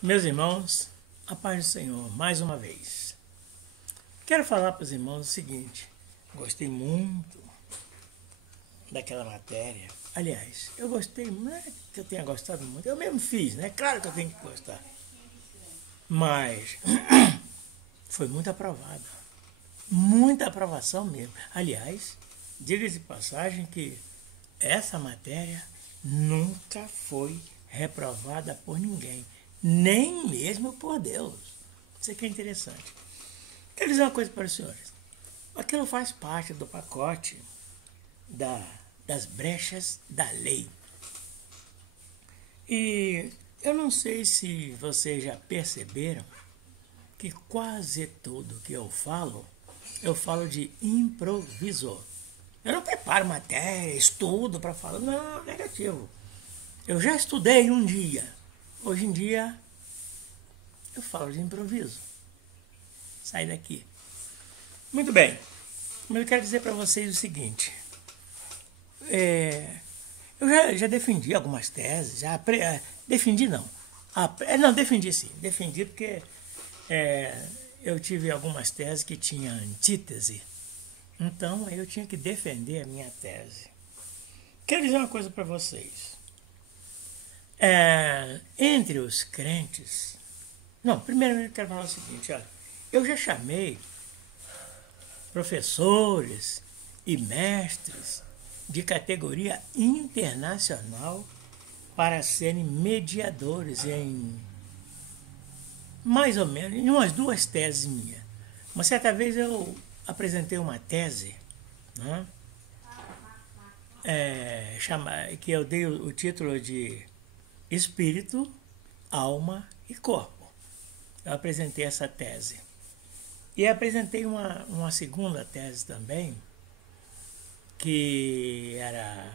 Meus irmãos, a paz do Senhor, mais uma vez. Quero falar para os irmãos o seguinte: gostei muito daquela matéria. Aliás, eu gostei, não é que eu tenha gostado muito, eu mesmo fiz, né? Claro que eu tenho que gostar. Mas foi muito aprovada. Muita aprovação mesmo. Aliás, diga-se de passagem que essa matéria nunca foi reprovada por ninguém, nem mesmo por Deus. Isso aqui é interessante. Quero dizer uma coisa para os senhores. Aquilo faz parte do pacote das brechas da lei. E eu não sei se vocês já perceberam que quase tudo que eu falo de improviso. Eu não preparo matéria, estudo para falar. Não, negativo. Eu já estudei um dia. Hoje em dia, eu falo de improviso. Sai daqui. Muito bem. Mas eu quero dizer para vocês o seguinte. Eu já defendi algumas teses. Defendi não. Não, defendi sim. Defendi porque eu tive algumas teses que tinham antítese. Então, eu tinha que defender a minha tese. Quero dizer uma coisa para vocês. Entre os crentes... Não, primeiro eu quero falar o seguinte. Olha, eu já chamei professores e mestres de categoria internacional para serem mediadores em mais ou menos, em umas duas teses minhas. Uma certa vez eu apresentei uma tese, né, que eu dei o título de Espírito, Alma e Corpo. Eu apresentei essa tese. E apresentei uma segunda tese também, que era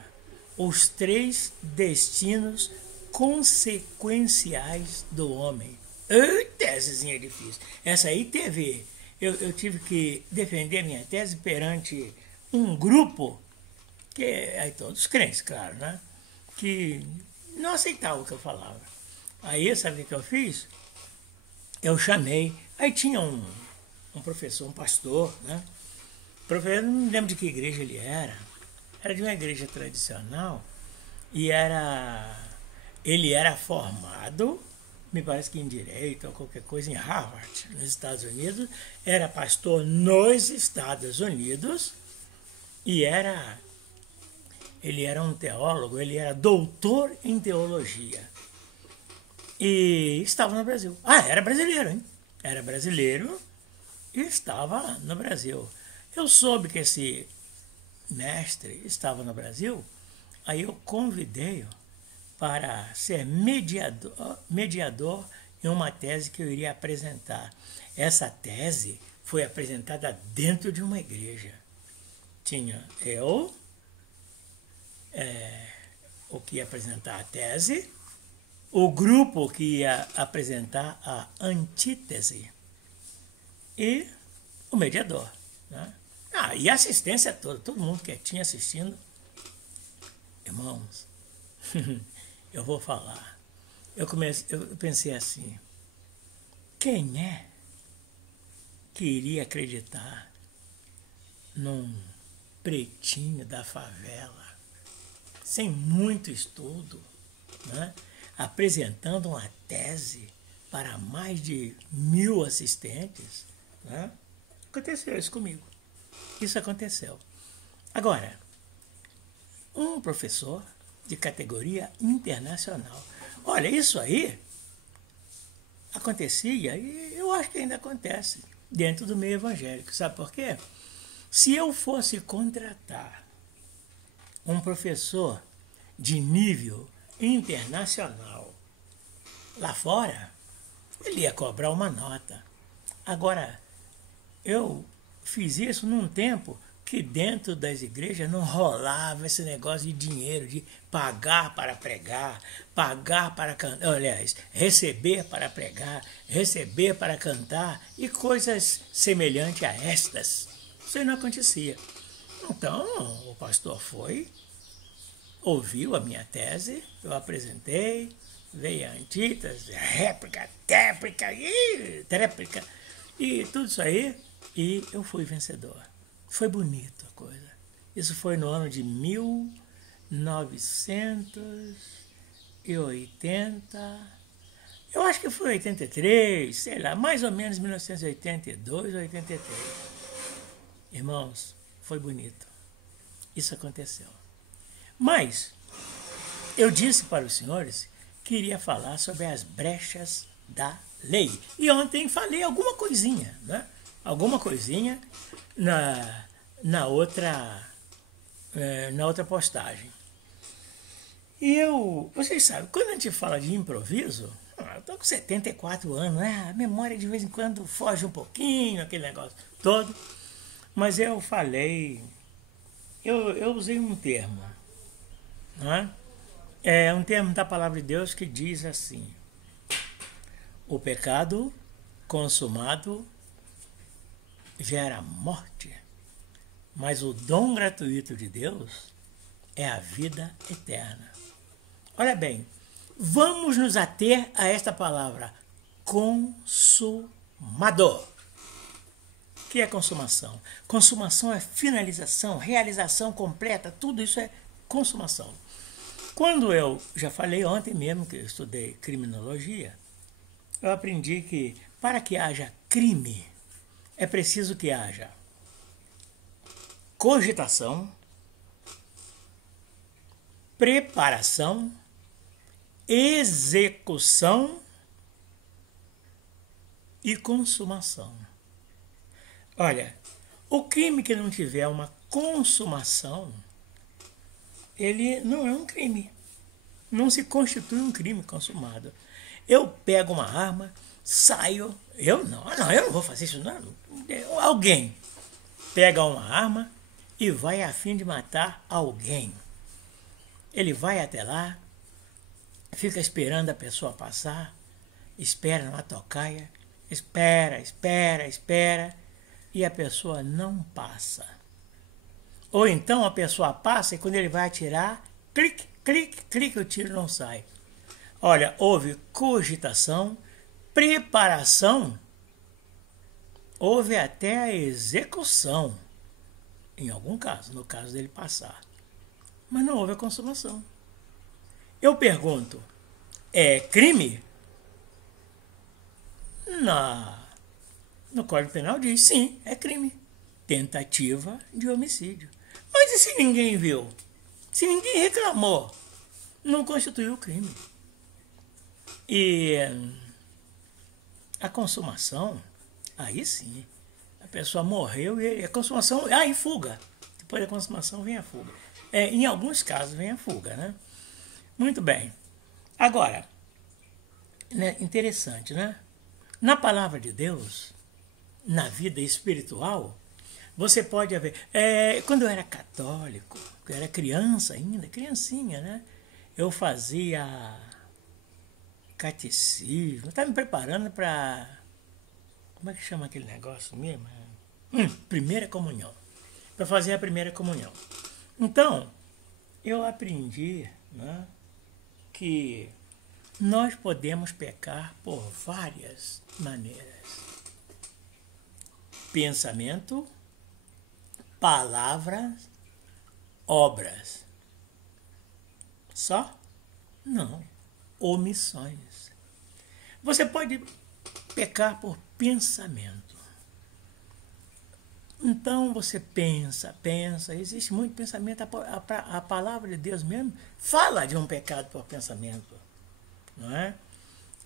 os três destinos consequenciais do homem. Tesezinha difícil. Essa aí teve... Eu tive que defender a minha tese perante um grupo, que é todos crentes, claro, né? Que não aceitava o que eu falava. Aí, sabe o que eu fiz? Eu chamei... Aí tinha um professor, um pastor, né? Professor, não me lembro de que igreja ele era. Era de uma igreja tradicional e ele era formado, me parece que em direito ou qualquer coisa, em Harvard, nos Estados Unidos. Era pastor nos Estados Unidos e ele era um teólogo, ele era doutor em teologia. E estava no Brasil. Era brasileiro, hein? Era brasileiro e estava no Brasil. Eu soube que esse mestre estava no Brasil, aí eu convidei-o para ser mediador em uma tese que eu iria apresentar. Essa tese foi apresentada dentro de uma igreja. Tinha eu, o que ia apresentar a tese, o grupo que ia apresentar a antítese e o mediador, né? E a assistência toda, todo mundo quietinho assistindo. Irmãos, eu vou falar. Eu pensei assim, quem é que iria acreditar num pretinho da favela, sem muito estudo, né, apresentando uma tese para mais de 1000 assistentes, né? Aconteceu isso comigo. Isso aconteceu. Agora, um professor de categoria internacional. Olha, isso aí acontecia e eu acho que ainda acontece dentro do meio evangélico. Sabe por quê? Se eu fosse contratar um professor de nível internacional lá fora, ele ia cobrar uma nota. Agora, eu fiz isso num tempo que dentro das igrejas não rolava esse negócio de dinheiro, de pagar para pregar, pagar para cantar, aliás, receber para pregar, receber para cantar e coisas semelhantes a estas. Isso aí não acontecia. Então, o pastor foi, ouviu a minha tese, eu apresentei, veio a antítese, réplica, tréplica, e tudo isso aí, e eu fui vencedor. Foi bonito a coisa. Isso foi no ano de 1980, eu acho que foi 83, sei lá, mais ou menos 1982 ou 83. Irmãos, foi bonito. Isso aconteceu. Mas eu disse para os senhores que iria falar sobre as brechas da lei. E ontem falei alguma coisinha, né? Alguma coisinha na outra postagem. E vocês sabem, quando a gente fala de improviso, eu estou com 74 anos, né? A memória de vez em quando foge um pouquinho, aquele negócio todo. Mas eu falei, eu usei um termo, né? É um termo da palavra de Deus que diz assim: o pecado consumado gera morte, mas o dom gratuito de Deus é a vida eterna. Olha bem, vamos nos ater a esta palavra, consumador. O que é consumação? Consumação é finalização, realização completa, tudo isso é consumação. Quando eu já falei ontem mesmo que eu estudei criminologia, eu aprendi que para que haja crime é preciso que haja cogitação, preparação, execução e consumação. Olha, o crime que não tiver uma consumação, ele não é um crime. Não se constitui um crime consumado. Eu pego uma arma, saio, eu não vou fazer isso não. Alguém pega uma arma e vai a fim de matar alguém. Ele vai até lá, fica esperando a pessoa passar, espera na tocaia, espera, e a pessoa não passa. Ou então a pessoa passa e quando ele vai atirar, clique, o tiro não sai. Olha, houve cogitação, preparação, houve até a execução, em algum caso, no caso dele passar. Mas não houve a consumação. Eu pergunto, é crime? No Código Penal diz, sim, é crime. Tentativa de homicídio. Mas e se ninguém viu? Se ninguém reclamou? Não constituiu crime. E a consumação, aí sim, a pessoa morreu e a consumação, e fuga. Depois da consumação vem a fuga. Em alguns casos vem a fuga, né? Muito bem. Agora, né, interessante, né? Na palavra de Deus, na vida espiritual, você pode ver. Quando eu era católico, eu era criança ainda, criancinha, né? Eu fazia catecismo, estava me preparando para. Como é que chama aquele negócio mesmo? Primeira comunhão. Para fazer a primeira comunhão. Então, eu aprendi, né, que nós podemos pecar por várias maneiras. Pensamento, palavras, obras. Só? Não. Omissões. Você pode pecar por pensamento. Então você pensa, existe muito pensamento. A palavra de Deus mesmo fala de um pecado por pensamento. Não é?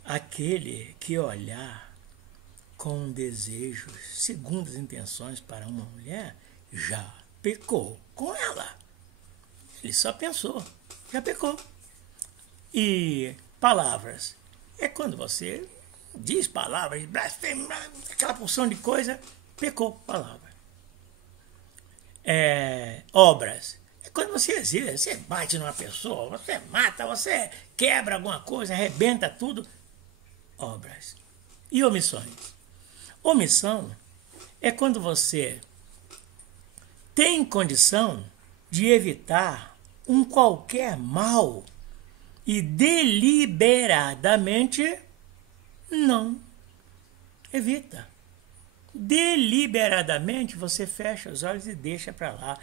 Aquele que olhar com desejos, segundo as intenções para uma mulher, já pecou com ela. Ele só pensou, já pecou. E palavras, é quando você diz palavras, blasfema, aquela porção de coisa, pecou palavra. Obras, é quando você exila, você bate numa pessoa, você mata, você quebra alguma coisa, arrebenta tudo, obras. E omissões? Omissão é quando você tem condição de evitar um qualquer mal e deliberadamente não evita. Deliberadamente você fecha os olhos e deixa para lá.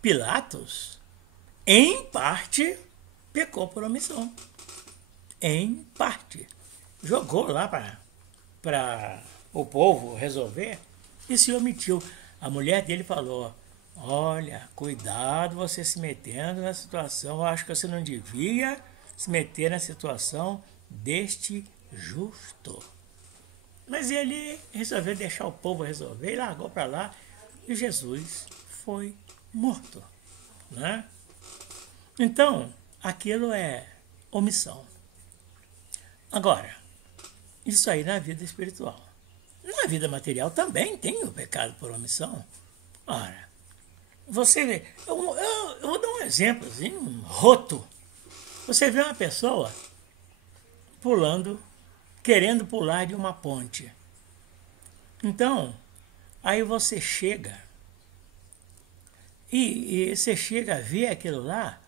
Pilatos, em parte, pecou por omissão. Em parte. Jogou lá para o povo resolver e se omitiu. A mulher dele falou: olha, cuidado você se metendo na situação, eu acho que você não devia se meter na situação deste justo. Mas ele resolveu deixar o povo resolver e largou para lá e Jesus foi morto. Né? Então, aquilo é omissão. Agora, isso aí na vida espiritual. Na vida material também tem o pecado por omissão. Ora, você vê, eu vou dar um exemplozinho, um roto. Você vê uma pessoa pulando, querendo pular de uma ponte. Então, aí você chega e você chega a ver aquilo lá.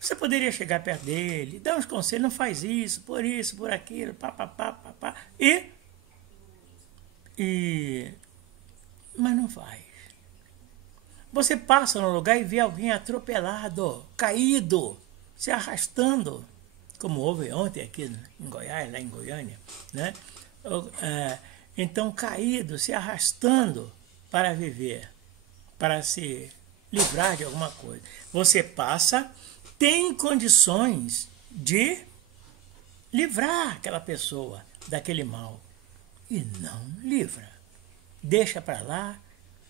Você poderia chegar perto dele, dar uns conselhos, não faz isso, por aquilo, papapá, mas não faz. Você passa no lugar e vê alguém atropelado, caído, se arrastando, como houve ontem aqui em Goiás, lá em Goiânia, né? Então, caído, se arrastando para viver, para se livrar de alguma coisa. Você passa, tem condições de livrar aquela pessoa daquele mal e não livra. Deixa para lá,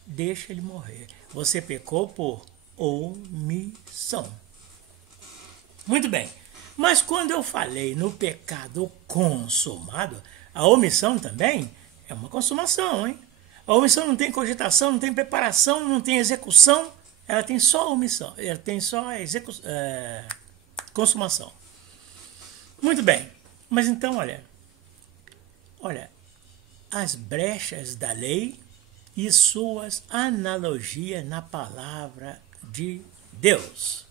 deixa ele morrer. Você pecou por omissão. Muito bem. Mas quando eu falei no pecado consumado, a omissão também é uma consumação, hein? A omissão não tem cogitação, não tem preparação, não tem execução, ela tem só omissão, ela tem só consumação. Muito bem. Mas então, olha, as brechas da lei e suas analogias na palavra de Deus.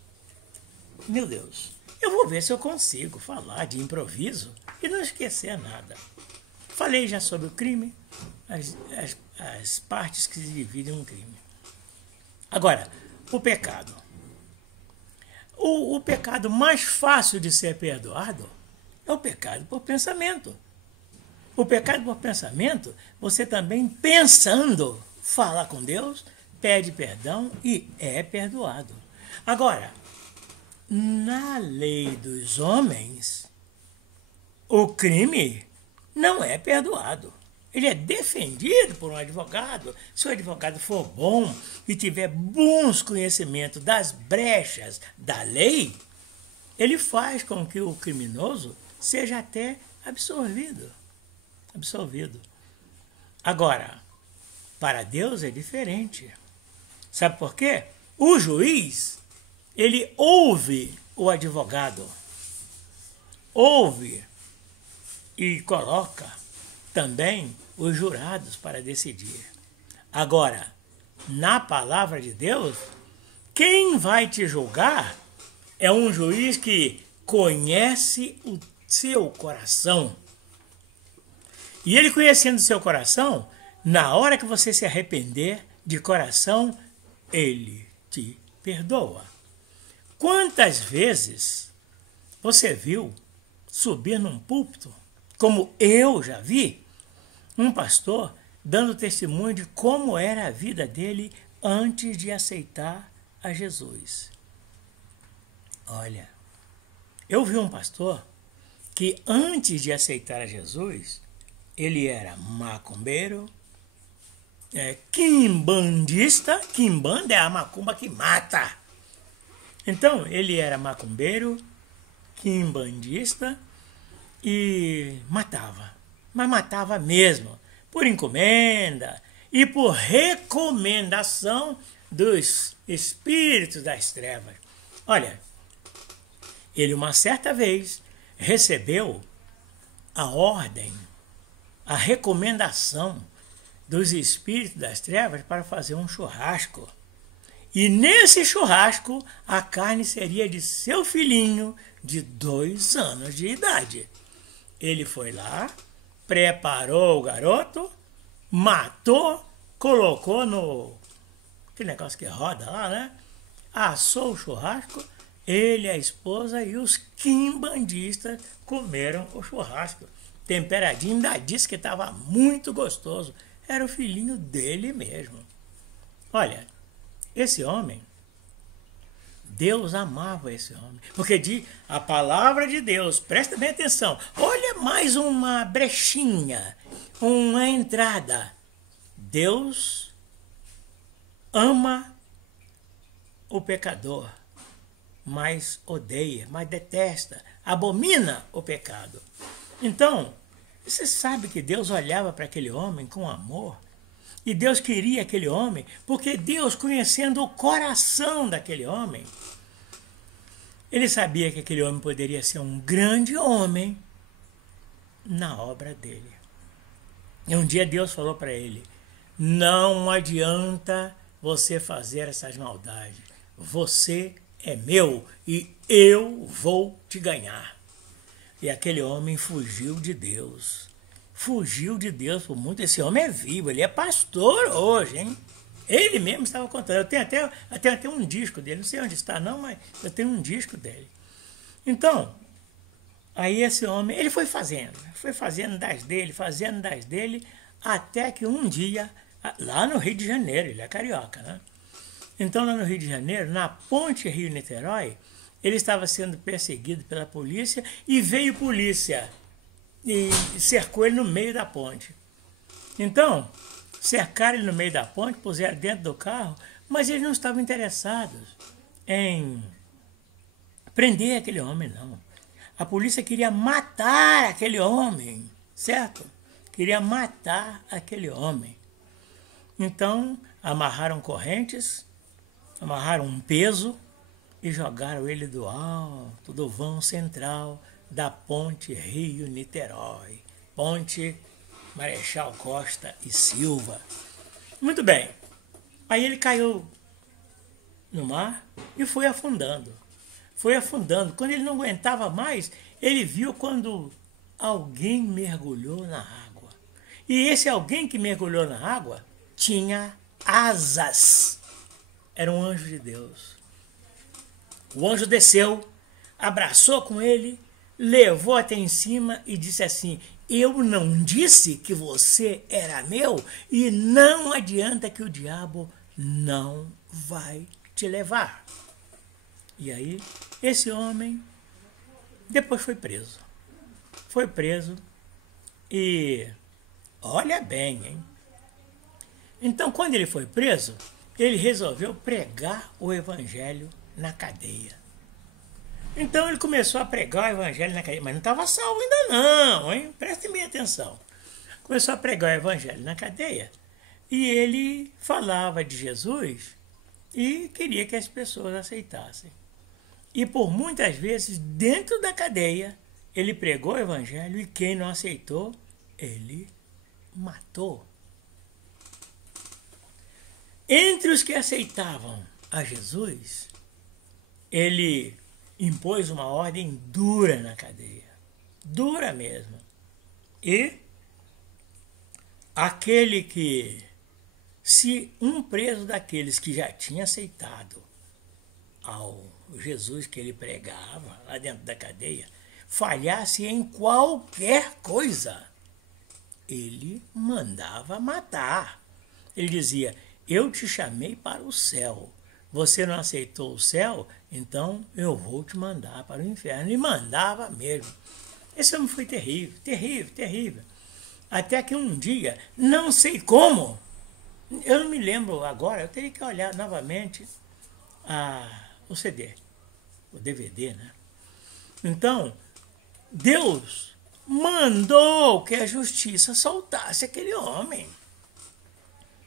Meu Deus, eu vou ver se eu consigo falar de improviso e não esquecer nada. Falei já sobre o crime, as partes que se dividem um crime. Agora, o pecado. O pecado mais fácil de ser perdoado é o pecado por pensamento. O pecado por pensamento, você também pensando, fala com Deus, pede perdão e é perdoado. Agora, na lei dos homens, o crime não é perdoado. Ele é defendido por um advogado. Se o advogado for bom e tiver bons conhecimentos das brechas da lei, ele faz com que o criminoso seja até absolvido. Agora, para Deus é diferente. Sabe por quê? O juiz, ele ouve o advogado, ouve e coloca também os jurados para decidir. Agora, na palavra de Deus, quem vai te julgar é um juiz que conhece o seu coração. E ele conhecendo o seu coração, na hora que você se arrepender de coração, ele te perdoa. Quantas vezes você viu subir num púlpito, como eu já vi, um pastor dando testemunho de como era a vida dele antes de aceitar a Jesus? Olha, eu vi um pastor que antes de aceitar a Jesus, ele era macumbeiro, quimbandista. Quimbanda é a macumba que mata. Então, ele era macumbeiro, quimbandista e matava. Mas matava mesmo, por encomenda e por recomendação dos espíritos das trevas. Olha, ele uma certa vez recebeu a ordem, a recomendação dos espíritos das trevas para fazer um churrasco. E nesse churrasco, a carne seria de seu filhinho de 2 anos de idade. Ele foi lá, preparou o garoto, matou, colocou no... que negócio que roda lá, né? Assou o churrasco, ele, a esposa e os quimbandistas comeram o churrasco. Temperadinho, ainda disse que estava muito gostoso. Era o filhinho dele mesmo. Olha, esse homem, Deus amava esse homem. Porque a palavra de Deus, presta bem atenção, olha mais uma brechinha, uma entrada. Deus ama o pecador, mas odeia, mas detesta, abomina o pecado. Então, você sabe que Deus olhava para aquele homem com amor, e Deus queria aquele homem, porque Deus, conhecendo o coração daquele homem, ele sabia que aquele homem poderia ser um grande homem na obra dele. E um dia Deus falou para ele: não adianta você fazer essas maldades. Você é meu e eu vou te ganhar. E aquele homem fugiu de Deus. Fugiu de Deus por muito. Esse homem é vivo, ele é pastor hoje, hein? Ele mesmo estava contando. Eu tenho até um disco dele, não sei onde está não, mas eu tenho um disco dele. Então, aí esse homem, ele foi fazendo das dele, até que um dia, lá no Rio de Janeiro, ele é carioca, né? Então, lá no Rio de Janeiro, na ponte Rio-Niterói, ele estava sendo perseguido pela polícia e veio polícia e cercou ele no meio da ponte. Então, cercaram ele no meio da ponte, puseram dentro do carro, mas eles não estavam interessados em prender aquele homem, não. A polícia queria matar aquele homem, certo? Queria matar aquele homem. Então, amarraram correntes, amarraram um peso e jogaram ele do alto do vão central da ponte Rio-Niterói. Ponte Marechal Costa e Silva. Muito bem. Aí ele caiu no mar e foi afundando. Foi afundando. Quando ele não aguentava mais, ele viu quando alguém mergulhou na água. E esse alguém que mergulhou na água tinha asas. Era um anjo de Deus. O anjo desceu, abraçou com ele, levou até em cima e disse assim: eu não disse que você era meu? E não adianta que o diabo não vai te levar. E aí, esse homem depois foi preso. Foi preso e olha bem, hein? Então, quando ele foi preso, ele resolveu pregar o evangelho na cadeia. Então ele começou a pregar o evangelho na cadeia, mas não estava salvo ainda não, hein? Prestem bem atenção. Começou a pregar o evangelho na cadeia e ele falava de Jesus e queria que as pessoas aceitassem. E por muitas vezes, dentro da cadeia, ele pregou o evangelho e quem não aceitou, ele matou. Entre os que aceitavam a Jesus, ele impôs uma ordem dura na cadeia. Dura mesmo. E aquele que, se um preso daqueles que já tinha aceitado ao Jesus que ele pregava lá dentro da cadeia, falhasse em qualquer coisa, ele mandava matar. Ele dizia: eu te chamei para o céu. Você não aceitou o céu, então eu vou te mandar para o inferno. E mandava mesmo. Esse homem foi terrível, terrível, terrível. Até que um dia, não sei como, eu não me lembro agora, eu teria que olhar novamente o CD, o DVD, né? Então, Deus mandou que a justiça soltasse aquele homem.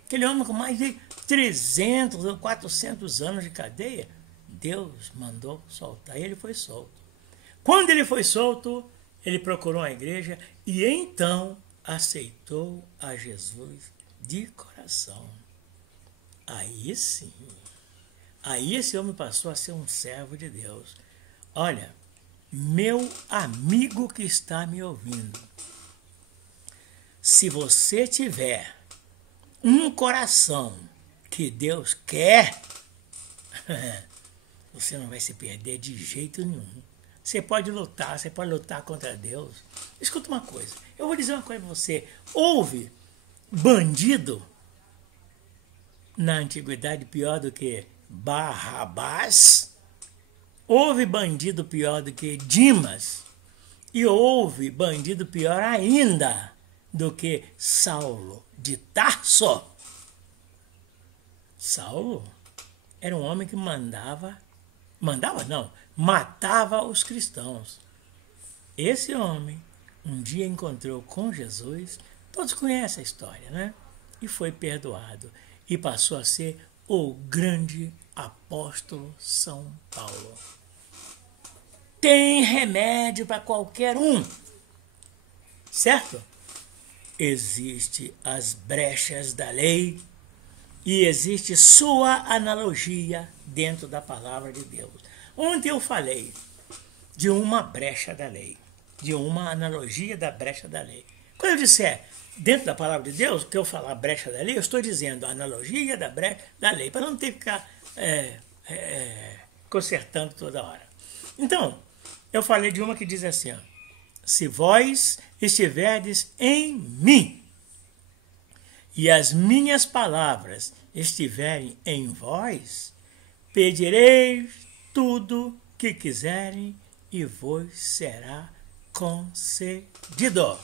Aquele homem com mais de 300 ou 400 anos de cadeia, Deus mandou soltar. E ele foi solto. Quando ele foi solto, ele procurou a igreja e então aceitou a Jesus de coração. Aí sim. Aí esse homem passou a ser um servo de Deus. Olha, meu amigo que está me ouvindo, se você tiver um coração que Deus quer, você não vai se perder de jeito nenhum. Você pode lutar contra Deus. Escuta uma coisa, eu vou dizer uma coisa para você. Houve bandido na antiguidade pior do que Barrabás, houve bandido pior do que Dimas, e houve bandido pior ainda do que Saulo de Tarso. Saulo era um homem que matava os cristãos. Esse homem um dia encontrou com Jesus, todos conhecem a história, né? E foi perdoado e passou a ser o grande apóstolo São Paulo. Tem remédio para qualquer um, certo? Existe as brechas da lei e existe sua analogia dentro da palavra de Deus. Ontem eu falei de uma brecha da lei, de uma analogia da brecha da lei. Quando eu disser dentro da palavra de Deus, que eu falar brecha da lei, eu estou dizendo a analogia da brecha da lei, para não ter que ficar consertando toda hora. Então, eu falei de uma que diz assim, ó, se vós estiverdes em mim e as minhas palavras estiverem em vós, pedireis tudo que quiserem e vos será concedido.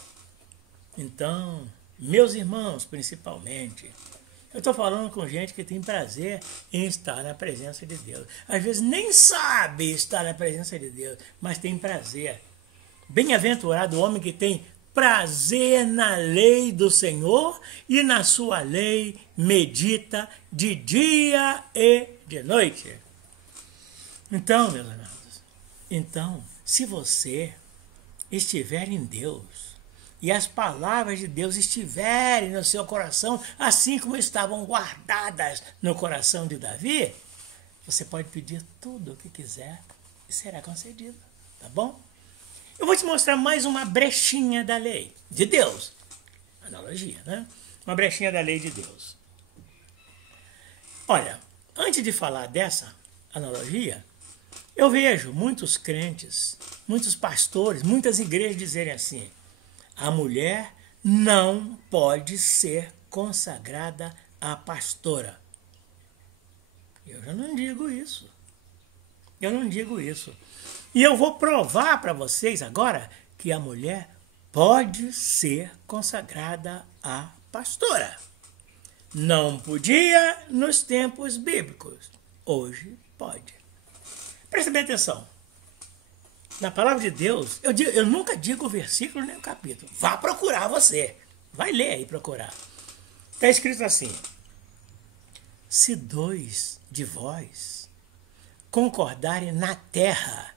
Então, meus irmãos, principalmente, eu estou falando com gente que tem prazer em estar na presença de Deus. Às vezes nem sabe estar na presença de Deus, mas tem prazer. Bem-aventurado o homem que tem prazer na lei do Senhor e na sua lei medita de dia e de noite. Então, meus amados, se você estiver em Deus e as palavras de Deus estiverem no seu coração, assim como estavam guardadas no coração de Davi, você pode pedir tudo o que quiser e será concedido, tá bom? Eu vou te mostrar mais uma brechinha da lei de Deus. Analogia, né? Uma brechinha da lei de Deus. Olha, antes de falar dessa analogia, eu vejo muitos crentes, muitos pastores, muitas igrejas dizerem assim, a mulher não pode ser consagrada a pastora. Eu já não digo isso. Eu não digo isso. E eu vou provar para vocês agora que a mulher pode ser consagrada a pastora. Não podia nos tempos bíblicos. Hoje pode. Presta bem atenção. Na palavra de Deus, eu nunca digo o versículo nem o capítulo. Vá procurar você. Vai ler aí procurar. Está escrito assim. Se dois de vós concordarem na terra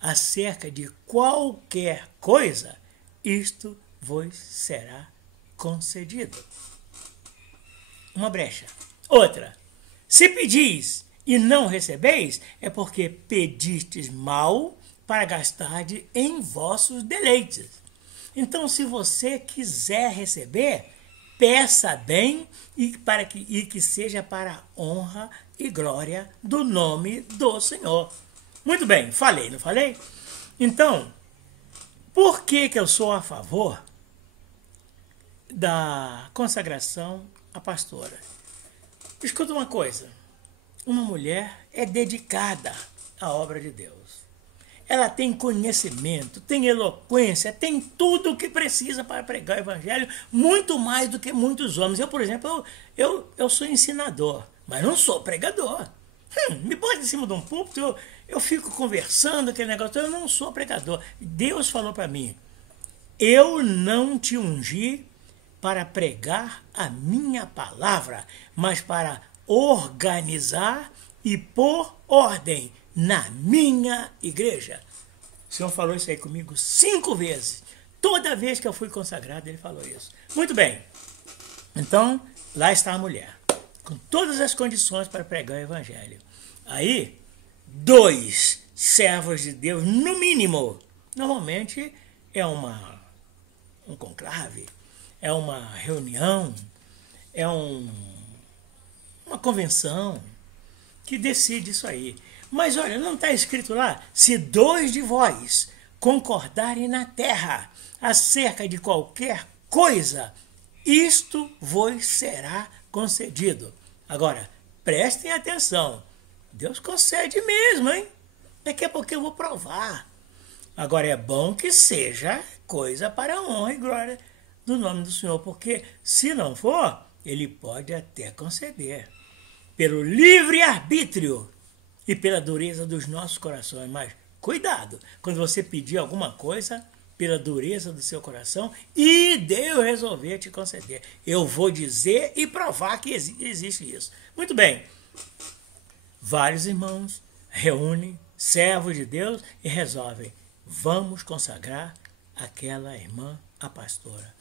acerca de qualquer coisa, isto vos será concedido. Uma brecha. Outra. Se pedis e não recebeis, é porque pedistes mal para gastar em vossos deleites. Então, se você quiser receber, peça bem e que seja para a honra e glória do nome do Senhor. Muito bem, falei, não falei? Então, por que eu sou a favor da consagração à pastora? Escuta uma coisa, uma mulher é dedicada à obra de Deus. Ela tem conhecimento, tem eloquência, tem tudo o que precisa para pregar o evangelho, muito mais do que muitos homens. Eu, por exemplo, eu sou ensinador, mas não sou pregador. Me bota em cima de um púlpito, eu fico conversando, aquele negócio, eu não sou pregador. Deus falou para mim, eu não te ungi para pregar a minha palavra, mas para organizar e pôr ordem na minha igreja. O Senhor falou isso aí comigo 5 vezes. Toda vez que eu fui consagrado, ele falou isso. Muito bem. Então, lá está a mulher. com todas as condições para pregar o evangelho. Aí, 2 servos de Deus, no mínimo, normalmente é um conclave, é uma reunião, é uma convenção que decide isso aí. Mas olha, não está escrito lá, se 2 de vós concordarem na terra acerca de qualquer coisa, isto vos será concedido. Agora, prestem atenção, Deus concede mesmo, hein? Daqui a pouco eu vou provar. Agora, é bom que seja coisa para a honra e glória do nome do Senhor, porque se não for, ele pode até conceder. Pelo livre-arbítrio e pela dureza dos nossos corações. Mas cuidado, quando você pedir alguma coisa pela dureza do seu coração e Deus resolver te conceder. Eu vou dizer e provar que existe isso. Muito bem. Vários irmãos reúnem, servos de Deus, e resolvem. Vamos consagrar aquela irmã a pastora.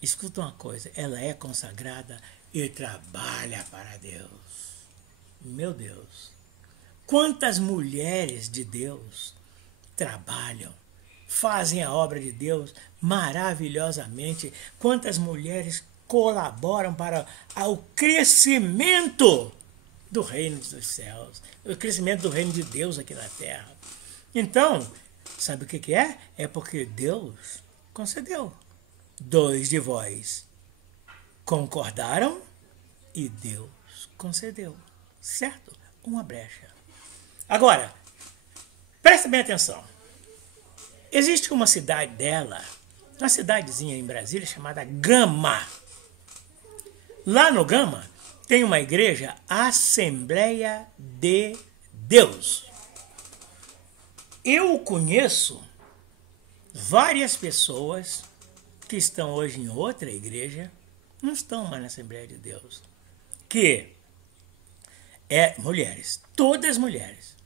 Escuta uma coisa, ela é consagrada e trabalha para Deus. Meu Deus, quantas mulheres de Deus trabalham, fazem a obra de Deus maravilhosamente, quantas mulheres colaboram para o crescimento do reino dos céus, o crescimento do reino de Deus aqui na terra. Então, sabe o que é? É porque Deus concedeu. 2 de vós concordaram e Deus concedeu. Certo? Uma brecha. Agora, presta bem atenção. Existe uma cidade dela, uma cidadezinha em Brasília chamada Gama. Lá no Gama tem uma igreja, Assembleia de Deus. Eu conheço várias pessoas que estão hoje em outra igreja, não estão mais na Assembleia de Deus, que mulheres, todas mulheres,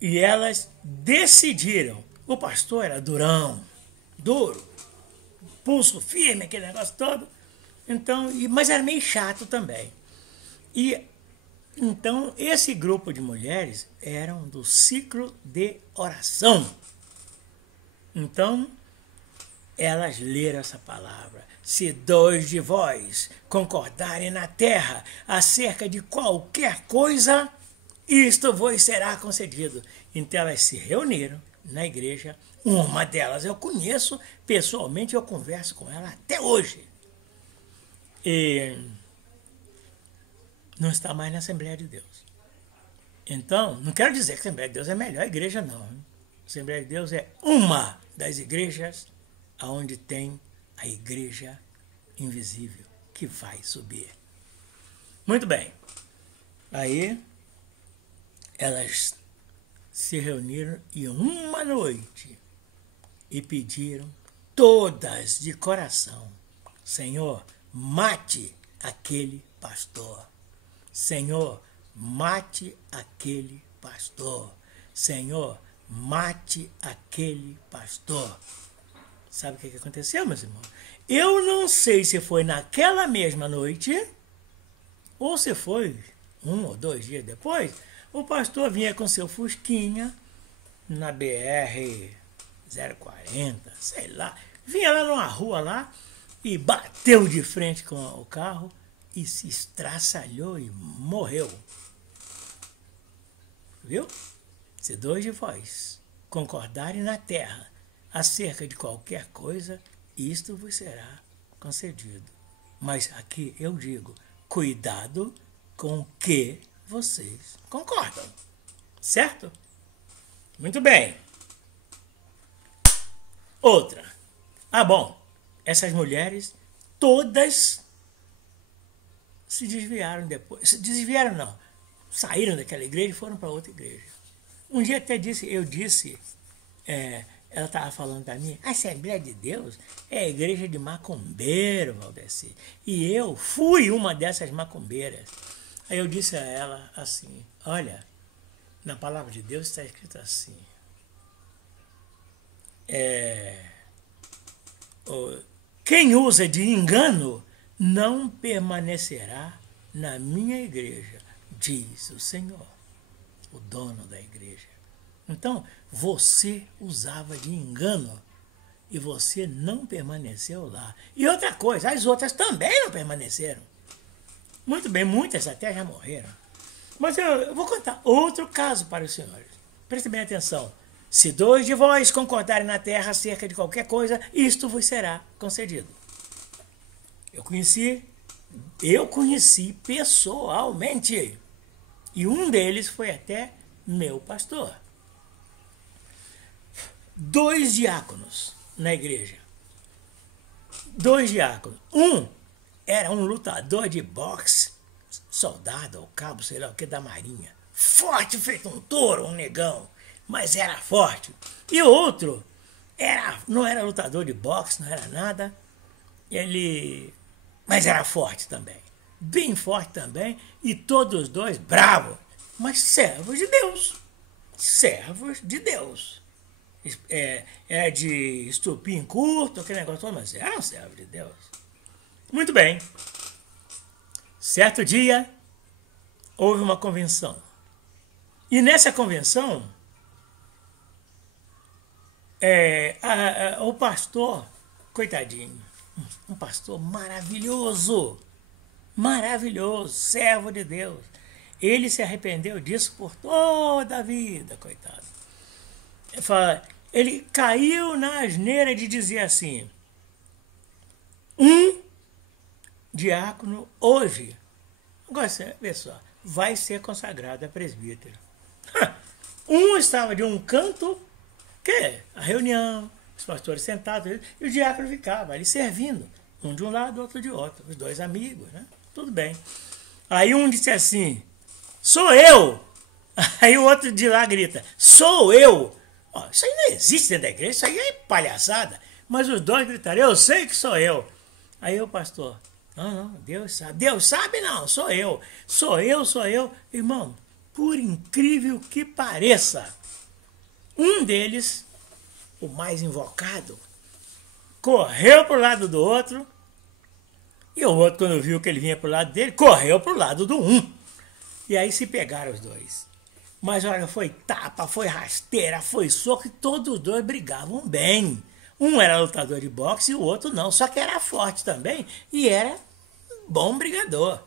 e elas decidiram, o pastor era durão, duro, pulso firme, aquele negócio todo, então, mas era meio chato também. E então esse grupo de mulheres eram do ciclo de oração. Então, elas leram essa palavra. Se 2 de vós concordarem na terra acerca de qualquer coisa, isto vos será concedido. Então elas se reuniram na igreja. Uma delas eu conheço pessoalmente, eu converso com ela até hoje. E não está mais na Assembleia de Deus. Então, não quero dizer que a Assembleia de Deus é a melhor igreja, não. A Assembleia de Deus é uma das igrejas onde tem a igreja invisível que vai subir. Muito bem. Aí, elas se reuniram em uma noite e pediram todas de coração: Senhor, mate aquele pastor. Senhor, mate aquele pastor. Senhor, mate aquele pastor. Sabe o que aconteceu, meus irmãos? Eu não sei se foi naquela mesma noite ou se foi 1 ou 2 dias depois. O pastor vinha com seu fusquinha na BR-040, sei lá. Vinha lá numa rua lá e bateu de frente com o carro e se estraçalhou e morreu. Viu? Se 2 de vós concordarem na terra acerca de qualquer coisa, isto vos será concedido. Mas aqui eu digo, cuidado com o que vocês concordam. Certo? Muito bem. Outra. Bom, essas mulheres todas se desviaram depois. Se desviaram não. Saíram daquela igreja e foram para outra igreja. Um dia até eu disse, ela estava falando para mim, a Assembleia de Deus é a igreja de macumbeiro, Valdeci. E eu fui uma dessas macumbeiras. Aí eu disse a ela assim, olha, na palavra de Deus está escrito assim, quem usa de engano não permanecerá na minha igreja, diz o Senhor, o dono da igreja. Então, você usava de engano e você não permaneceu lá. E outra coisa, as outras também não permaneceram. Muito bem, muitas até já morreram. Mas eu vou contar outro caso para os senhores. Prestem bem atenção. Se dois de vós concordarem na terra acerca de qualquer coisa, isto vos será concedido. Eu conheci pessoalmente. E um deles foi até meu pastor. 2 diáconos na igreja. 2 diáconos. Um era um lutador de boxe, soldado ou cabo, sei lá o que, da marinha. Forte, feito um touro, um negão, mas era forte. E o outro não era lutador de boxe, não era nada, mas era forte também. Bem forte também, e todos os dois bravos, mas servos de Deus. Servos de Deus. Era de estupim curto, aquele negócio todo, mas era um servo de Deus. Muito bem. Certo dia, houve uma convenção. E nessa convenção, o pastor, coitadinho, um pastor maravilhoso, maravilhoso, servo de Deus. Ele se arrependeu disso por toda a vida, coitado. Ele caiu na asneira de dizer assim: um diácono hoje, agora vê só, vai ser consagrado a presbítero. Um estava de um canto, a reunião, os pastores sentados, e o diácono ficava ali servindo, um de um lado, outro de outro, os dois amigos, né? Tudo bem. Aí um disse assim: sou eu! Aí o outro de lá grita: sou eu! Isso aí não existe dentro da igreja, isso aí é palhaçada. Mas os dois gritaram: eu sei que sou eu. Aí o pastor: não, Deus sabe. Deus sabe não, sou eu. Sou eu. Irmão, por incrível que pareça, um deles, o mais invocado, correu para o lado do outro, e o outro, quando viu que ele vinha para o lado dele, correu para o lado do um. E aí se pegaram os dois. Mas olha, foi tapa, foi rasteira, foi soco, e todos os dois brigavam bem. Um era lutador de boxe e o outro não, só que era forte também e era bom brigador.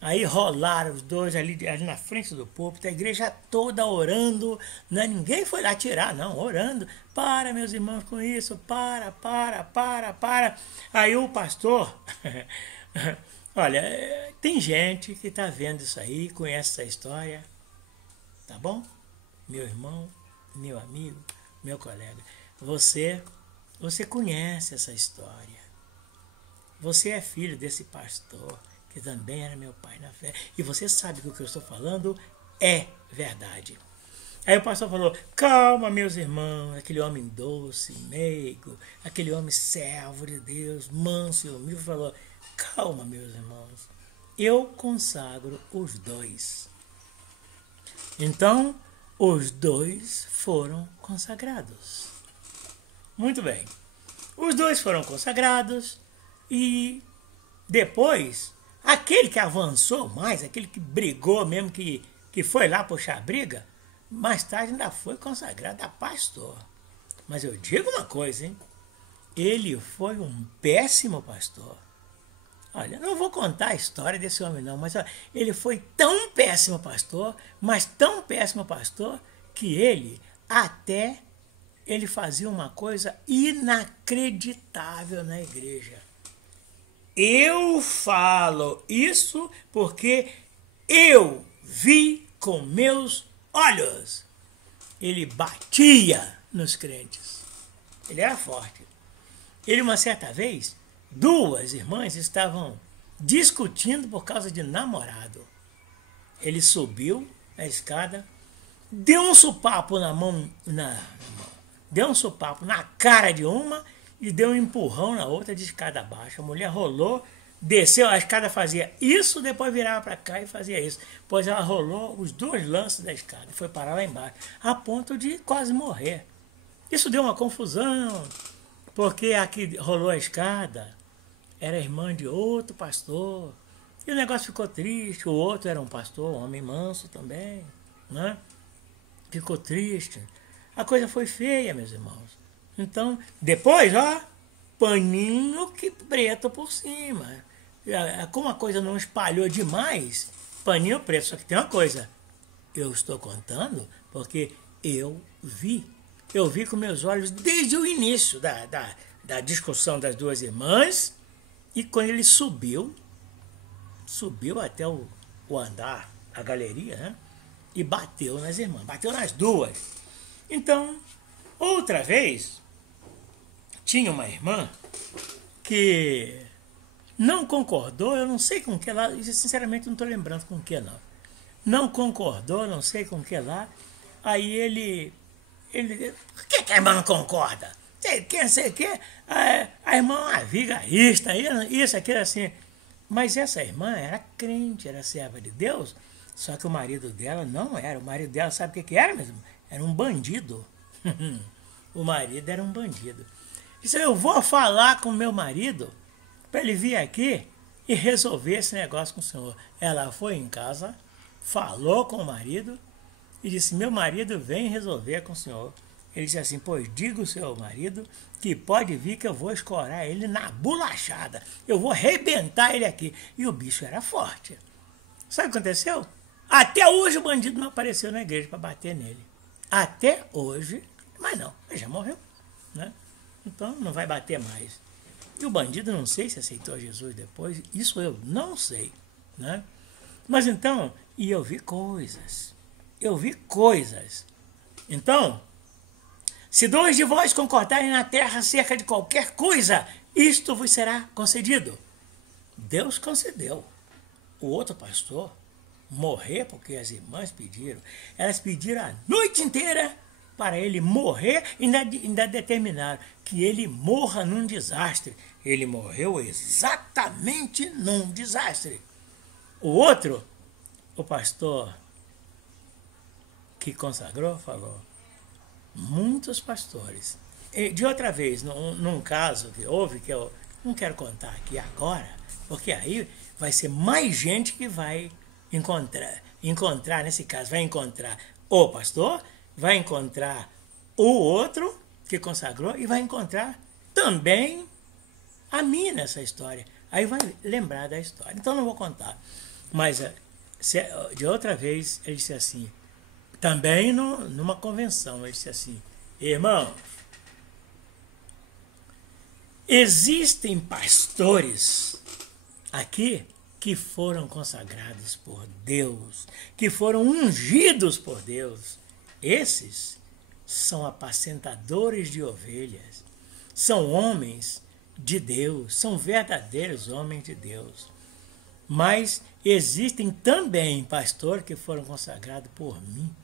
Aí rolaram os dois ali na frente do púlpito, a igreja toda orando, né? Ninguém foi lá tirar, não, orando. Para, meus irmãos, com isso, para. Aí o pastor, olha, tem gente que está vendo isso aí, conhece essa história, tá bom? Meu irmão, meu amigo, meu colega, você conhece essa história. Você é filho desse pastor, que também era meu pai na fé. E você sabe que o que eu estou falando é verdade. Aí o pastor falou: calma, meus irmãos, aquele homem doce, meigo, aquele homem servo de Deus, manso e humilde, falou: calma, meus irmãos, eu consagro os dois. Então, os dois foram consagrados. Muito bem. Os dois foram consagrados e depois, aquele que avançou mais, aquele que brigou mesmo, que foi lá puxar a briga, mais tarde ainda foi consagrado a pastor. Mas eu digo uma coisa, hein? Ele foi um péssimo pastor. Olha, não vou contar a história desse homem não, mas olha, ele foi tão péssimo pastor, mas tão péssimo pastor, que ele fazia uma coisa inacreditável na igreja. Eu falo isso porque eu vi com meus olhos. Ele batia nos crentes. Ele era forte. Ele, uma certa vez, 2 irmãs estavam discutindo por causa de namorado. Ele subiu a escada, deu um sopapo deu um sopapo na cara de uma e deu um empurrão na outra de escada abaixo. A mulher rolou, desceu, a escada fazia isso, depois virava para cá e fazia isso. Pois ela rolou os 2 lances da escada e foi parar lá embaixo, a ponto de quase morrer. Isso deu uma confusão, porque a que rolou a escada era irmã de outro pastor. E o negócio ficou triste. O outro era um pastor, um homem manso também, né? Ficou triste. A coisa foi feia, meus irmãos. Então, depois, ó, paninho que preto por cima. Como a coisa não espalhou demais, paninho preto. Só que tem uma coisa, eu estou contando porque eu vi. Eu vi com meus olhos desde o início da discussão das duas irmãs. E quando ele subiu até o andar, a galeria, né? E bateu nas irmãs, bateu nas duas. Então, outra vez, tinha uma irmã que não concordou, eu não sei com que lá, sinceramente não estou lembrando com que não. Não concordou, não sei com que lá. Aí ele por que a irmã não concorda? Quem sei que? A irmã é uma vigarista, isso, aquilo, assim. Mas essa irmã era crente, era serva de Deus, só que o marido dela não era. O marido dela, sabe o que era mesmo? Era um bandido. O marido era um bandido. Disse, eu vou falar com o meu marido para ele vir aqui e resolver esse negócio com o senhor. Ela foi em casa, falou com o marido e disse, meu marido vem resolver com o senhor. Ele disse assim, pois diga o seu marido que pode vir que eu vou escorar ele na bolachada. Eu vou arrebentar ele aqui. E o bicho era forte. Sabe o que aconteceu? Até hoje o bandido não apareceu na igreja para bater nele. Até hoje, mas não, ele já morreu, né? Então não vai bater mais. E o bandido não sei se aceitou Jesus depois, isso eu não sei, né? Mas então, e eu vi coisas. Então, se dois de vós concordarem na terra acerca de qualquer coisa, isto vos será concedido. Deus concedeu. O outro pastor morrer porque as irmãs pediram. Elas pediram a noite inteira para ele morrer e ainda determinaram que ele morra num desastre. Ele morreu exatamente num desastre. O outro, o pastor que consagrou, falou, muitos pastores. E de outra vez, num caso que houve, que eu não quero contar aqui agora, porque aí vai ser mais gente que vai encontrar nesse caso, vai encontrar o pastor, vai encontrar o outro que consagrou e vai encontrar também a mim nessa história. Aí vai lembrar da história. Então não vou contar. Mas de outra vez ele disse assim, também numa convenção, ele disse assim, irmão, existem pastores aqui que foram consagrados por Deus, que foram ungidos por Deus. Esses são apacentadores de ovelhas, são homens de Deus, são verdadeiros homens de Deus. Mas existem também pastores que foram consagrados por mim.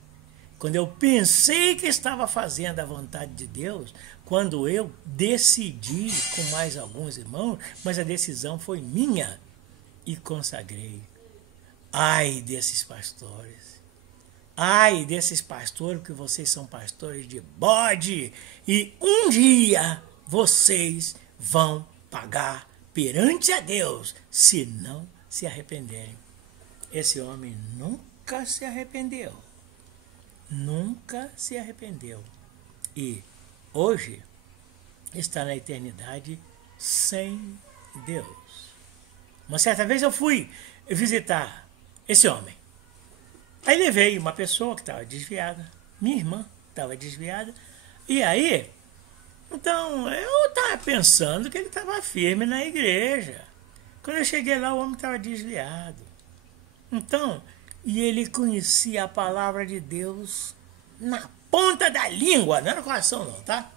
Quando eu pensei que estava fazendo a vontade de Deus, quando eu decidi com mais alguns irmãos, mas a decisão foi minha e consagrei. Ai desses pastores. Ai desses pastores, porque vocês são pastores de bode. E um dia vocês vão pagar perante a Deus, se não se arrependerem. Esse homem nunca se arrependeu. Nunca se arrependeu. E hoje está na eternidade sem Deus. Uma certa vez eu fui visitar esse homem. Aí levei uma pessoa que estava desviada, minha irmã estava desviada, e aí, então eu estava pensando que ele estava firme na igreja. Quando eu cheguei lá, o homem estava desviado. Então, e ele conhecia a palavra de Deus na ponta da língua, não era no coração não, tá?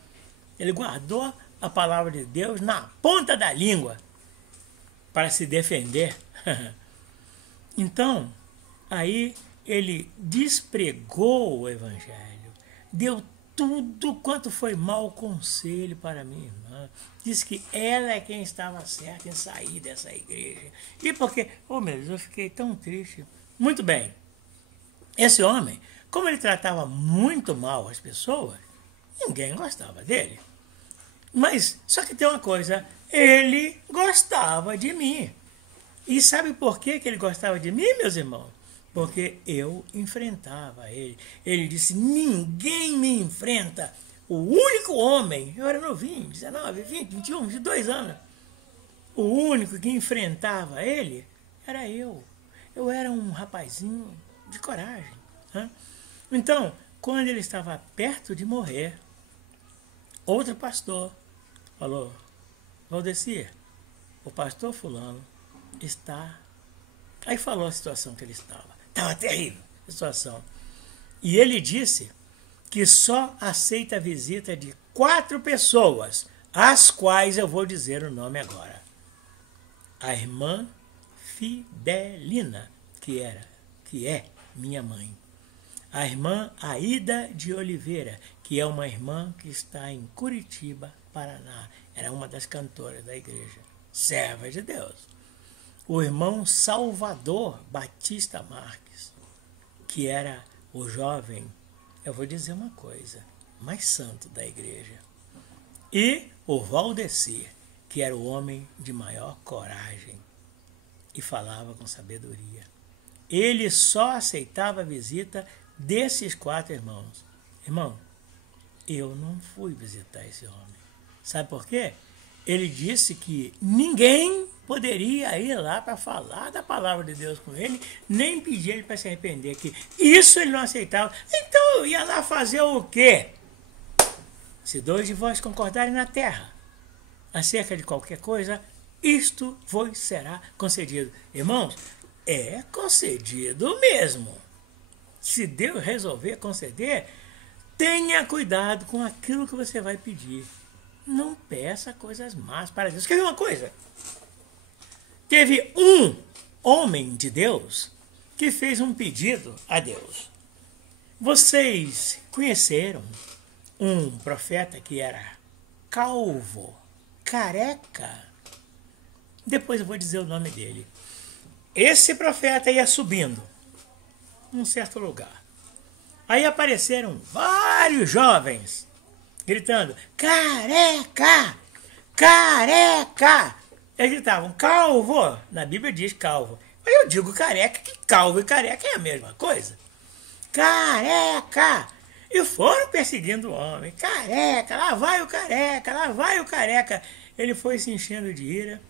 Ele guardou a palavra de Deus na ponta da língua para se defender. Então, aí ele despregou o evangelho, deu tudo quanto foi mau conselho para minha irmã. Disse que ela é quem estava certa em sair dessa igreja. E porque, oh meu Deus, eu fiquei tão triste. Muito bem, esse homem, como ele tratava muito mal as pessoas, ninguém gostava dele. Mas, só que tem uma coisa, ele gostava de mim. E sabe por que ele gostava de mim, meus irmãos? Porque eu enfrentava ele. Ele disse, ninguém me enfrenta. O único homem, eu era novinho, 19, 20, 21, 22 anos. O único que enfrentava ele era eu. Eu era um rapazinho de coragem. Né? Então, quando ele estava perto de morrer, outro pastor falou, Valdecir, o pastor fulano está... Aí falou a situação que ele estava. Estava terrível a situação. E ele disse que só aceita a visita de 4 pessoas, as quais eu vou dizer o nome agora. A irmã Fidelina, que é minha mãe. A irmã Aida de Oliveira, que é uma irmã que está em Curitiba, Paraná. Era uma das cantoras da igreja. Serva de Deus. O irmão Salvador Batista Marques, que era o jovem, eu vou dizer uma coisa, mais santo da igreja. E o Valdecir, que era o homem de maior coragem e falava com sabedoria. Ele só aceitava a visita desses 4 irmãos. Irmão, eu não fui visitar esse homem. Sabe por quê? Ele disse que ninguém poderia ir lá para falar da palavra de Deus com ele, nem pedir ele para se arrepender. Que isso ele não aceitava. Então eu ia lá fazer o quê? Se 2 de vós concordarem na terra acerca de qualquer coisa, isto vos será concedido. Irmãos, é concedido mesmo. Se Deus resolver conceder, tenha cuidado com aquilo que você vai pedir. Não peça coisas más para Deus. Quer ver uma coisa? Teve um homem de Deus que fez um pedido a Deus. Vocês conheceram um profeta que era calvo, careca? Depois eu vou dizer o nome dele. Esse profeta ia subindo num certo lugar. Aí apareceram vários jovens gritando, careca, careca. Eles gritavam, calvo. Na Bíblia diz calvo. Mas eu digo careca, que calvo e careca é a mesma coisa. Careca. E foram perseguindo o homem. Careca, lá vai o careca, lá vai o careca. Ele foi se enchendo de ira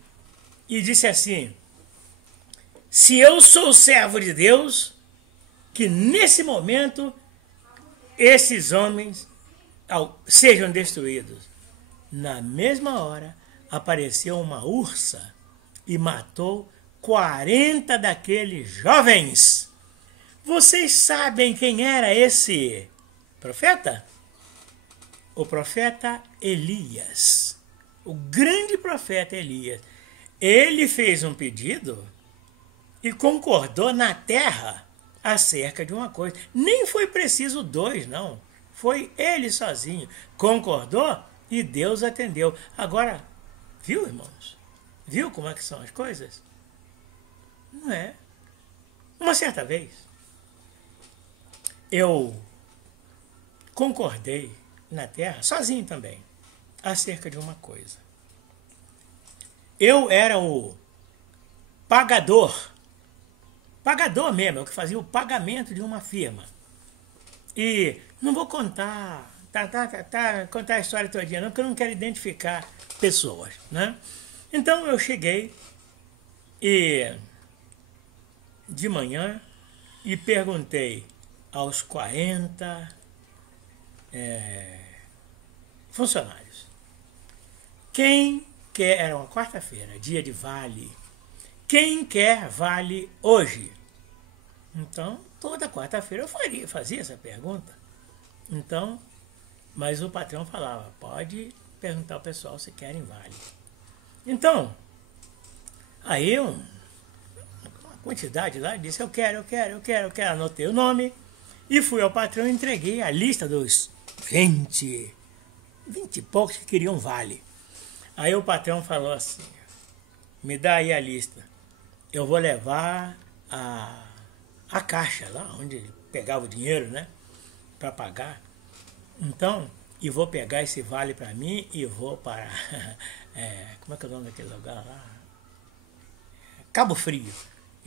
e disse assim, se eu sou servo de Deus, que nesse momento esses homens sejam destruídos. Na mesma hora, apareceu uma ursa e matou 40 daqueles jovens. Vocês sabem quem era esse profeta? O profeta Elias. O grande profeta Elias. Ele fez um pedido e concordou na terra acerca de uma coisa. Nem foi preciso 2, não. Foi ele sozinho. Concordou e Deus atendeu. Agora, viu, irmãos? Viu como é que são as coisas? Não é? Uma certa vez, eu concordei na terra, sozinho também, acerca de uma coisa. Eu era o pagador mesmo, é o que fazia o pagamento de uma firma. E não vou contar, contar a história todinha não, porque eu não quero identificar pessoas, né? Então eu cheguei de manhã e perguntei aos 40 funcionários, quem quer, era uma quarta-feira, dia de vale, quem quer vale hoje? Então, toda quarta-feira eu fazia essa pergunta. Então, mas o patrão falava, pode perguntar ao pessoal se querem vale. Então, aí uma quantidade lá disse, eu quero. Anotei o nome e fui ao patrão e entreguei a lista dos 20 e poucos que queriam vale. Aí o patrão falou assim, me dá aí a lista. Eu vou levar a caixa lá, onde pegava o dinheiro, né? Para pagar. Então, e vou pegar esse vale para mim e vou para... como é que é o nome daquele lugar lá? Cabo Frio.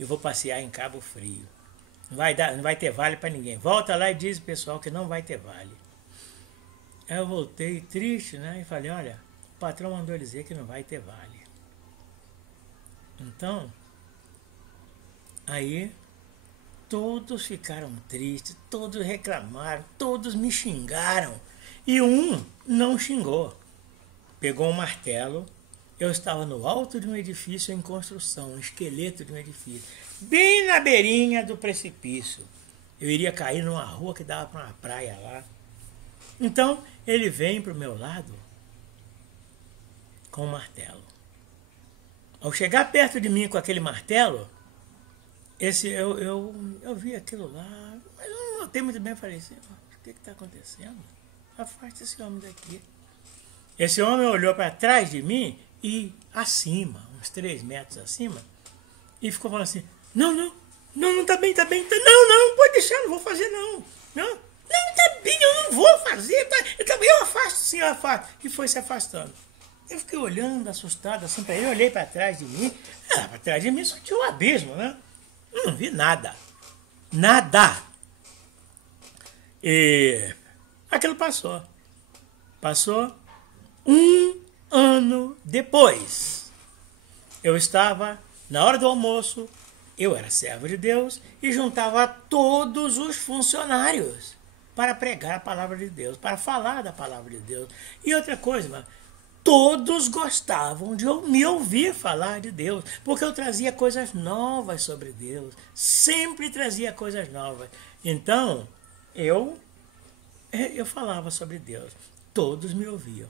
Eu vou passear em Cabo Frio. Não vai ter vale para ninguém. Volta lá e diz ao pessoal que não vai ter vale. Aí eu voltei triste, né? E falei, olha, o patrão mandou dizer que não vai ter vale. Então, aí todos ficaram tristes, todos reclamaram, todos me xingaram. E um não xingou. Pegou um martelo. Eu estava no alto de um edifício em construção, um esqueleto de um edifício, bem na beirinha do precipício. Eu iria cair numa rua que dava para uma praia lá. Então, ele vem para o meu lado com um martelo. Ao chegar perto de mim com aquele martelo, eu vi aquilo lá, mas eu não notei muito bem. Falei assim, o que está acontecendo? Afasta esse homem daqui. Esse homem olhou para trás de mim e acima, uns 3 metros acima, e ficou falando assim, não, tá bem, não, pode deixar, não vou fazer não, tá bem, eu não vou fazer, eu afasto sim, eu afasto, e foi se afastando. Eu fiquei olhando, assustado, assim, para ele, olhei para trás de mim, para trás de mim só tinha um abismo, né, não vi nada, e aquilo passou, um ano depois, eu estava na hora do almoço, eu era servo de Deus e juntava todos os funcionários para pregar a palavra de Deus, para falar da palavra de Deus. E outra coisa, todos gostavam de me ouvir falar de Deus, porque eu trazia coisas novas sobre Deus, sempre trazia coisas novas. Então, eu falava sobre Deus, todos me ouviam.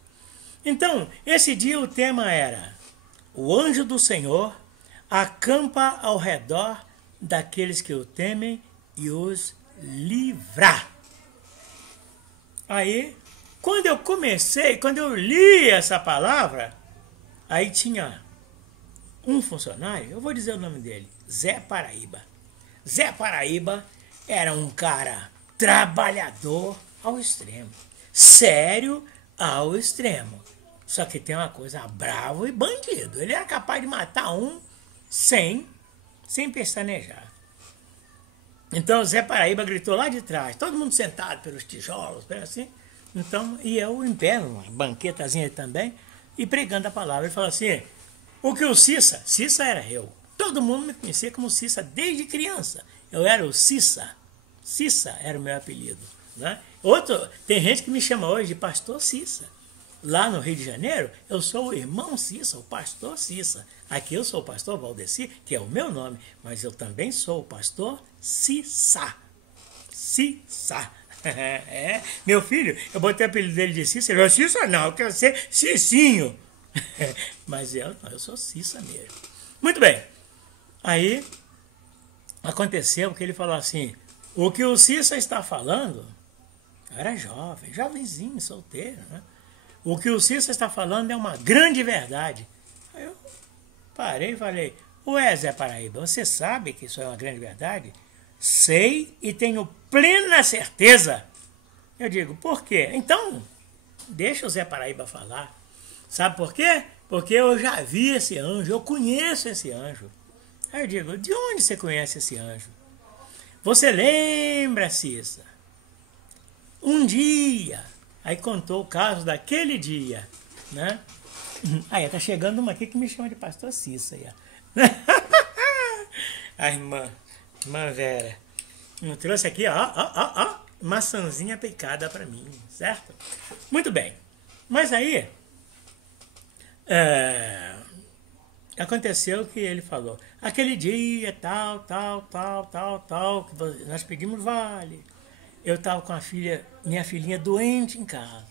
Então, esse dia o tema era: o anjo do Senhor acampa ao redor daqueles que o temem e os livra. Aí, quando eu li essa palavra, aí tinha um funcionário, eu vou dizer o nome dele, Zé Paraíba. Zé Paraíba era um cara trabalhador ao extremo, sério ao extremo. Só que tem uma coisa, bravo e bandido. Ele era capaz de matar um sem pestanejar. Então Zé Paraíba gritou lá de trás, todo mundo sentado pelos tijolos, assim. Então, e eu em pé, uma banquetazinha também, e pregando a palavra. Ele falou assim, o que o Cissa era eu. Todo mundo me conhecia como Cissa desde criança. Eu era o Cissa. Cissa era o meu apelido. Né? Tem gente que me chama hoje de Pastor Cissa. Lá no Rio de Janeiro, eu sou o irmão Cissa, o pastor Cissa. Aqui eu sou o pastor Valdeci, que é o meu nome, mas eu também sou o pastor Cissa. Cissa. Meu filho, eu botei o apelido dele de Cissa, ele falou, Cissa não, eu quero ser Cicinho. Mas eu sou Cissa mesmo. Muito bem. Aí, aconteceu que ele falou assim, o que o Cissa está falando, era jovem, jovenzinho, solteiro, né? O que o Cissa está falando é uma grande verdade. Aí eu parei e falei, ué, Zé Paraíba, você sabe que isso é uma grande verdade? Sei e tenho plena certeza. Eu digo, por quê? Então, deixa o Zé Paraíba falar. Sabe por quê? Porque eu já vi esse anjo, eu conheço esse anjo. Aí eu digo, de onde você conhece esse anjo? Você lembra, Cissa? Um dia... Aí contou o caso daquele dia, né? Aí tá chegando uma aqui que me chama de pastor Cissa. A irmã Vera, me trouxe aqui, ó, maçãzinha picada para mim, certo? Muito bem. Mas aí, aconteceu que ele falou, aquele dia, tal, que nós pedimos vale. Eu estava com minha filhinha doente em casa.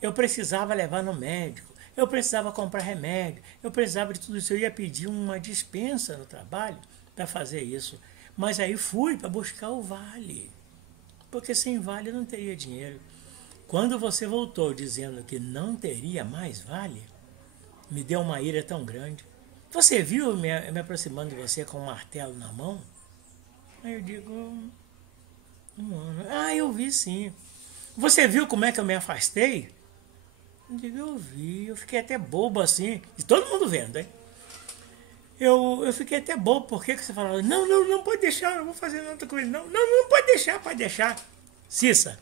Eu precisava levar no médico. Eu precisava comprar remédio. Eu precisava de tudo isso. Eu ia pedir uma dispensa no trabalho para fazer isso. Mas aí fui para buscar o vale. Porque sem vale eu não teria dinheiro. Quando você voltou dizendo que não teria mais vale, me deu uma ira tão grande. Você viu me aproximando de você com um martelo na mão? Aí eu digo... eu vi sim. Você viu como é que eu me afastei? Eu digo, eu vi. Eu fiquei até bobo assim. E todo mundo vendo, hein? eu fiquei até bobo, por que você falava, não pode deixar, eu não vou fazer nada com ele, não pode deixar. Cissa,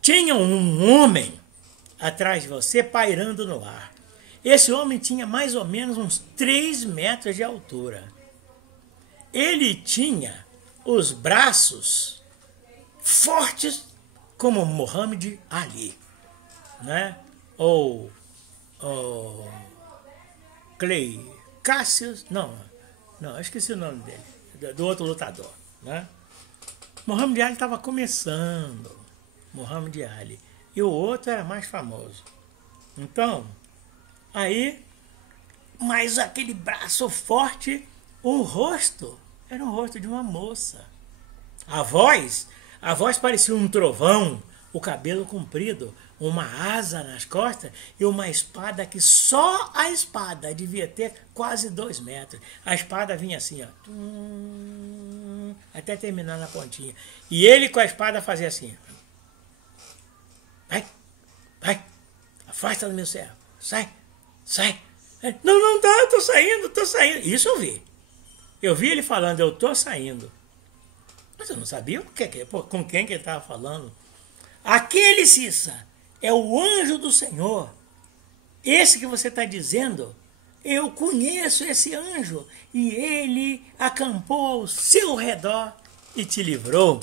tinha um homem atrás de você pairando no ar. Esse homem tinha mais ou menos uns 3 metros de altura. Ele tinha os braços fortes como Muhammad Ali, né? Ou Clay Cassius, não, eu esqueci o nome dele, do outro lutador, né? Muhammad Ali estava começando, Muhammad Ali, e o outro era mais famoso. Então, aí, mas aquele braço forte, o rosto era o rosto de uma moça. A voz parecia um trovão, o cabelo comprido, uma asa nas costas e uma espada que só a espada devia ter quase 2 metros. A espada vinha assim, ó, até terminar na pontinha. E ele com a espada fazia assim. Vai, afasta do meu servo, sai. Não dá, eu tô saindo. Isso eu vi. Eu vi ele falando, eu tô saindo. Mas eu não sabia com quem que ele estava falando. Aquele, Cissa, é o anjo do Senhor. Esse que você está dizendo, eu conheço esse anjo. E ele acampou ao seu redor e te livrou.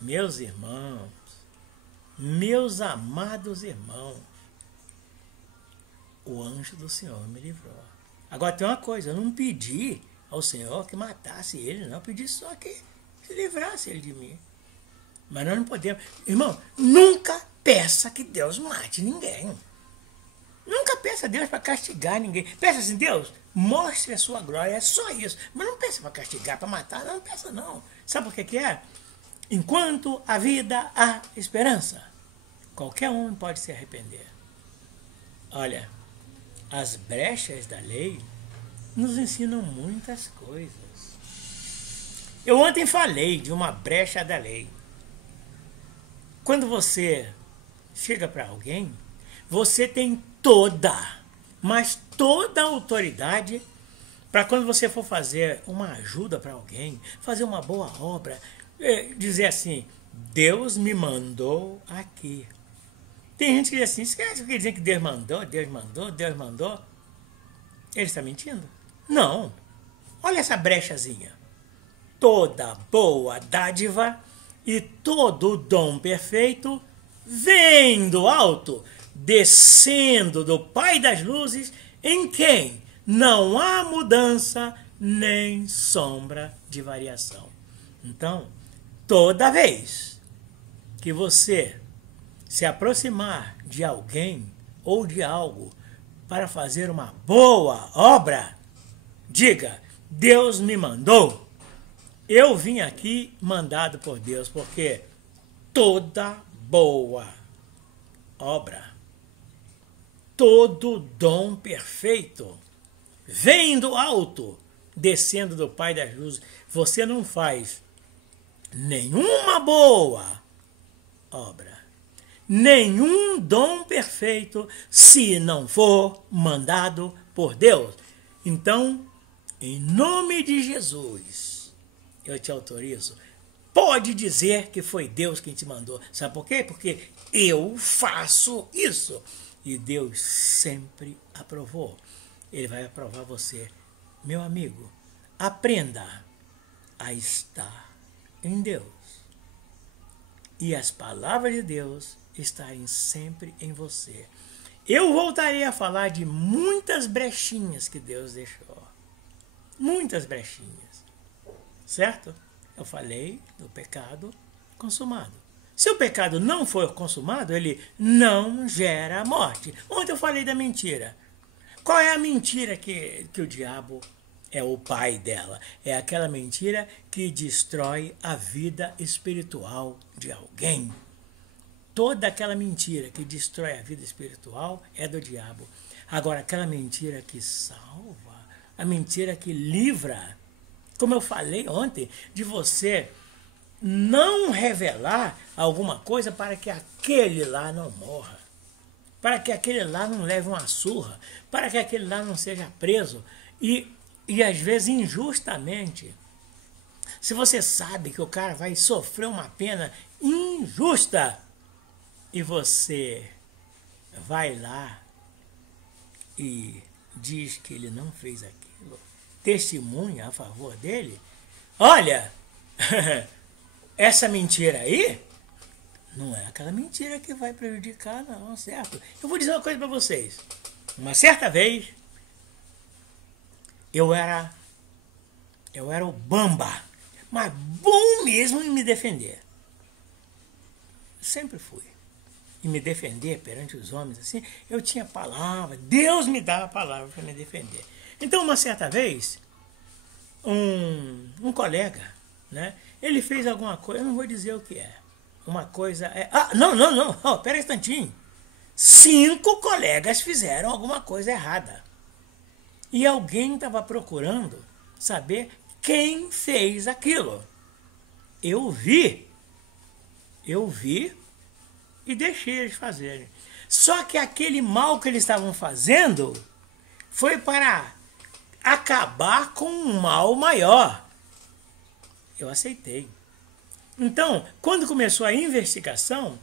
Meus irmãos, meus amados irmãos, o anjo do Senhor me livrou. Agora tem uma coisa, eu não pedi ao Senhor que matasse ele, não. Eu pedi só que se livrasse ele de mim. Mas nós não podemos. Irmão, nunca peça que Deus mate ninguém. Nunca peça a Deus para castigar ninguém. Peça assim, Deus, mostre a sua glória. É só isso. Mas não peça para castigar, para matar. Não peça não. Sabe por que é? Enquanto a vida há esperança, qualquer um pode se arrepender. Olha, as brechas da lei nos ensinam muitas coisas. Eu ontem falei de uma brecha da lei. Quando você chega para alguém, você tem mas toda a autoridade para quando você for fazer uma ajuda para alguém, fazer uma boa obra, dizer assim, Deus me mandou aqui. Tem gente que diz assim, esquece que dizer que Deus mandou. Ele está mentindo? Não. Olha essa brechazinha. Toda boa dádiva e todo dom perfeito vem do alto, descendo do Pai das luzes, em quem não há mudança nem sombra de variação. Então, toda vez que você se aproximar de alguém ou de algo para fazer uma boa obra, diga, Deus me mandou. Eu vim aqui mandado por Deus, porque toda boa obra, todo dom perfeito vem do alto, descendo do Pai das luzes. Você não faz nenhuma boa obra, nenhum dom perfeito, se não for mandado por Deus. Então, em nome de Jesus, eu te autorizo. Pode dizer que foi Deus quem te mandou. Sabe por quê? Porque eu faço isso. E Deus sempre aprovou. Ele vai aprovar você. Meu amigo, aprenda a estar em Deus. E as palavras de Deus estarem sempre em você. Eu voltarei a falar de muitas brechinhas que Deus deixou. Muitas brechinhas. Certo? Eu falei do pecado consumado. Se o pecado não for consumado, ele não gera morte. Ontem eu falei da mentira. Qual é a mentira que o diabo é o pai dela? É aquela mentira que destrói a vida espiritual de alguém. Toda aquela mentira que destrói a vida espiritual é do diabo. Agora, aquela mentira que salva, a mentira que livra, como eu falei ontem, de você não revelar alguma coisa para que aquele lá não morra, para que aquele lá não leve uma surra, para que aquele lá não seja preso. E às vezes injustamente. Se você sabe que o cara vai sofrer uma pena injusta e você vai lá e diz que ele não fez aquilo, testemunha a favor dele, olha, essa mentira aí não é aquela mentira que vai prejudicar, não, certo? Eu vou dizer uma coisa para vocês. Uma certa vez, eu era o bamba, mas bom mesmo em me defender. Sempre fui. E me defender perante os homens, assim, eu tinha palavra, Deus me dava a palavra para me defender. Então, uma certa vez, um colega, né, ele fez alguma coisa, eu não vou dizer o que é. Uma coisa é... não, oh, pera um instantinho. 5 colegas fizeram alguma coisa errada. E alguém estava procurando saber quem fez aquilo. Eu vi e deixei eles fazerem. Só que aquele mal que eles estavam fazendo foi para acabar com um mal maior. Eu aceitei. Então, quando começou a investigação,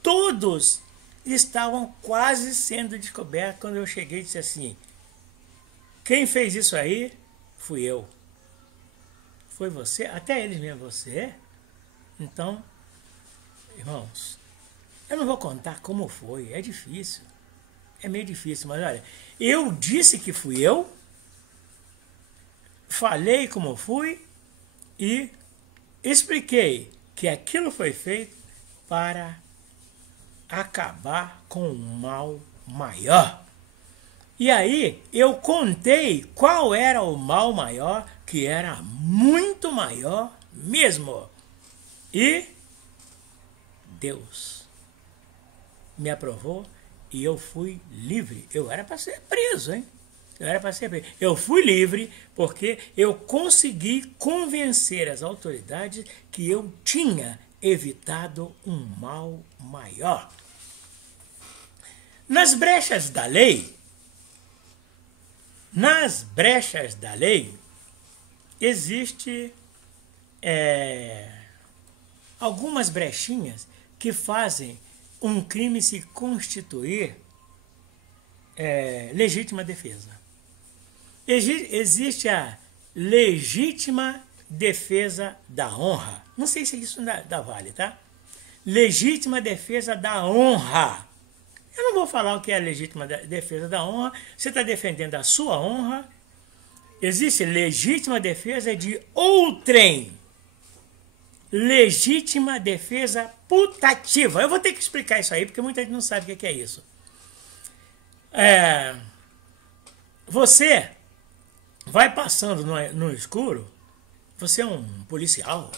todos estavam quase sendo descobertos quando eu cheguei e disse assim: quem fez isso aí fui eu. Foi você? Até eles mesmo, você? Então, irmãos, eu não vou contar como foi, é difícil. É meio difícil, mas olha, eu disse que fui eu, falei como fui e expliquei que aquilo foi feito para acabar com um mal maior. E aí eu contei qual era o mal maior, que era muito maior mesmo. E Deus me aprovou e eu fui livre. Eu era para ser preso, hein? Eu fui livre porque eu consegui convencer as autoridades que eu tinha evitado um mal maior. Nas brechas da lei, existe algumas brechinhas que fazem um crime se constituir legítima defesa. Existe a legítima defesa da honra. Não sei se isso dá vale, tá? Legítima defesa da honra. Eu não vou falar o que é a legítima defesa da honra. Você está defendendo a sua honra. Existe legítima defesa de outrem. Legítima defesa putativa. Eu vou ter que explicar isso aí, porque muita gente não sabe o que é isso. Você vai passando no escuro, você é um policial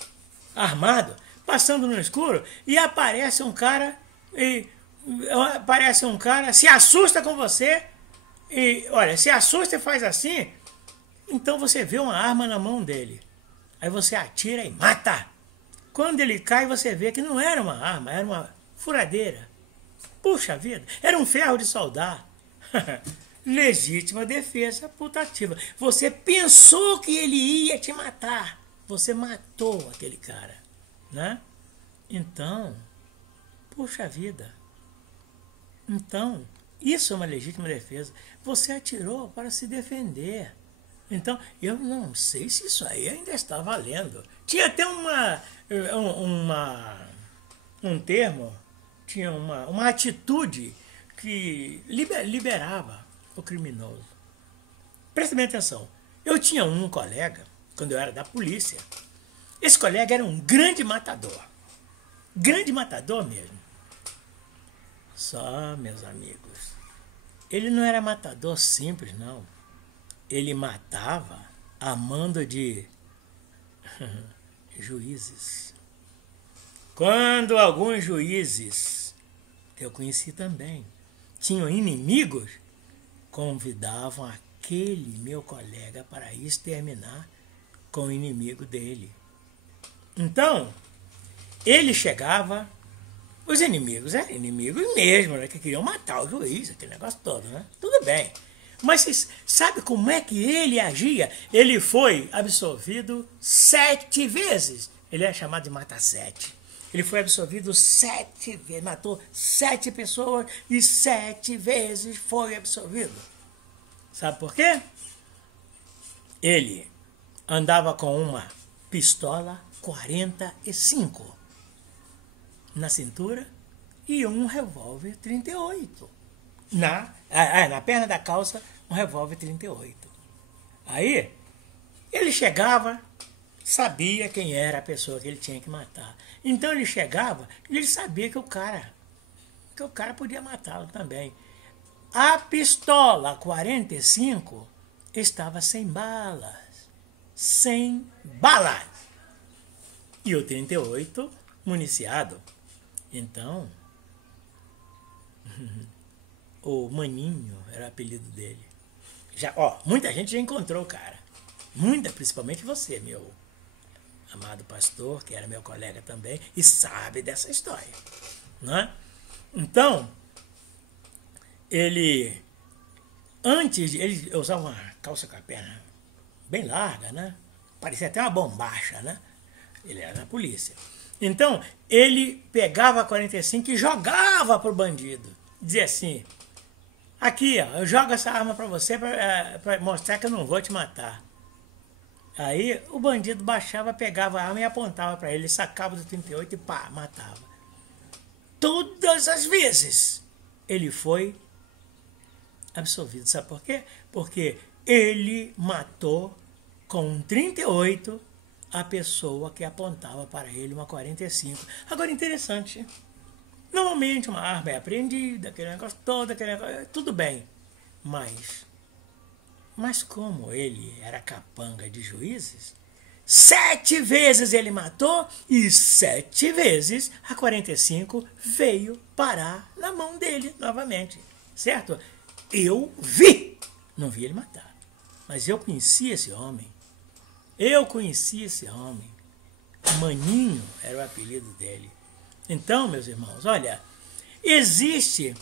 armado, passando no escuro, e aparece um cara, se assusta com você, e olha, se assusta e faz assim, então você vê uma arma na mão dele. Aí você atira e mata. Quando ele cai, você vê que não era uma arma, era uma furadeira. Puxa vida, era um ferro de soldar. Legítima defesa putativa. Você pensou que ele ia te matar. Você matou aquele cara, né? Então, puxa vida. Então, isso é uma legítima defesa. Você atirou para se defender. Então, eu não sei se isso aí ainda está valendo. Tinha até um termo, tinha uma atitude que liberava o criminoso. Presta bem atenção. Eu tinha um colega, quando eu era da polícia. Esse colega era um grande matador. Grande matador mesmo. Só, meus amigos, ele não era matador simples, não. Ele matava a mando de juízes. Quando alguns juízes, que eu conheci também, tinham inimigos, convidavam aquele meu colega para exterminar com o inimigo dele. Então, ele chegava, os inimigos, inimigos mesmo, né, que queriam matar o juiz, aquele negócio todo, né? Tudo bem. Mas você sabe como é que ele agia? Ele foi absolvido 7 vezes. Ele é chamado de mata-sete. Ele foi absolvido 7 vezes, matou 7 pessoas e 7 vezes foi absolvido. Sabe por quê? Ele andava com uma pistola 45 na cintura e um revólver 38. Na perna da calça, um revólver 38. Aí, ele chegava, sabia quem era a pessoa que ele tinha que matar. Então ele chegava e ele sabia que o cara podia matá-lo também. A pistola 45 estava sem balas. Sem balas. E o 38 municiado. Então, o Maninho era o apelido dele. Muita gente já encontrou o cara. Principalmente você, meu amado pastor, que era meu colega também, e sabe dessa história. Né? Então, ele usava uma calça com a perna bem larga, né? Parecia até uma bombacha, né? Ele era da polícia. Então, ele pegava a 45 e jogava pro bandido. Dizia assim, aqui, ó, eu jogo essa arma para você para mostrar que eu não vou te matar. Aí o bandido baixava, pegava a arma e apontava para ele, sacava do 38 e pá, matava. Todas as vezes ele foi absolvido. Sabe por quê? Porque ele matou com um 38 a pessoa que apontava para ele uma 45. Agora, interessante. Normalmente uma arma é apreendida, aquele negócio todo, tudo bem. Mas como ele era capanga de juízes, 7 vezes ele matou e 7 vezes a 45 veio parar na mão dele novamente. Certo? Eu vi. Não vi ele matar. Mas eu conheci esse homem. Maninho era o apelido dele. Então, meus irmãos, olha, existe,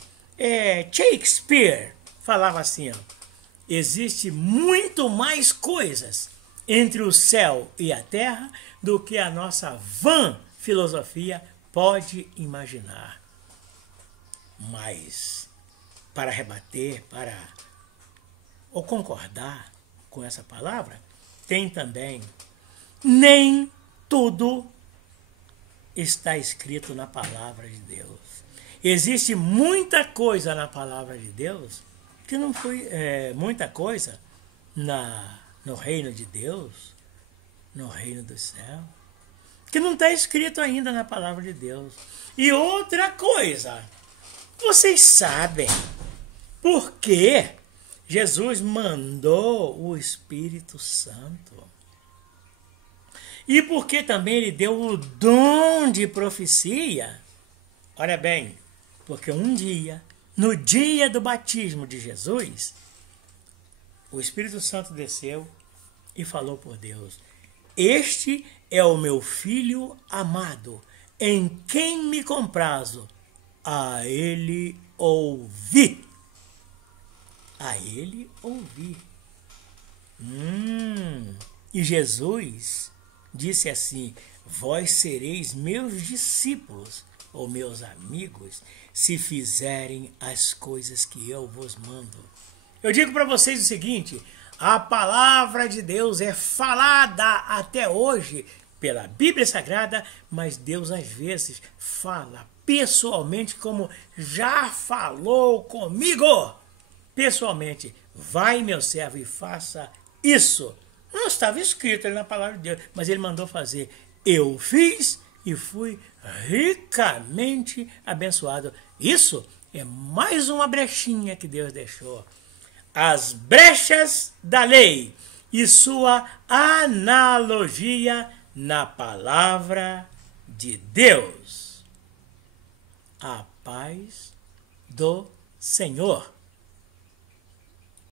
Shakespeare falava assim, ó, existe muito mais coisas entre o céu e a terra do que a nossa vã filosofia pode imaginar. Mas, para rebater, ou concordar com essa palavra, tem também, nem tudo está escrito na palavra de Deus. Existe muita coisa na palavra de Deus que não foi muita coisa no reino de Deus, no reino do céu, que não está escrito ainda na palavra de Deus. E outra coisa, vocês sabem por que Jesus mandou o Espírito Santo? E porque também ele deu o dom de profecia? Olha bem, porque um dia, no dia do batismo de Jesus, o Espírito Santo desceu e falou por Deus: este é o meu filho amado, em quem me comprazo, a ele ouvi. A ele ouvi. E Jesus disse assim: vós sereis meus discípulos, ou meus amigos, se fizerem as coisas que eu vos mando. Eu digo para vocês o seguinte: a palavra de Deus é falada até hoje pela Bíblia Sagrada, mas Deus às vezes fala pessoalmente, como já falou comigo. Pessoalmente, vai, meu servo, e faça isso. Não estava escrito ali na palavra de Deus, mas ele mandou fazer. Eu fiz e fui ricamente abençoado. Isso é mais uma brechinha que Deus deixou. As brechas da lei e sua analogia na palavra de Deus. A paz do Senhor.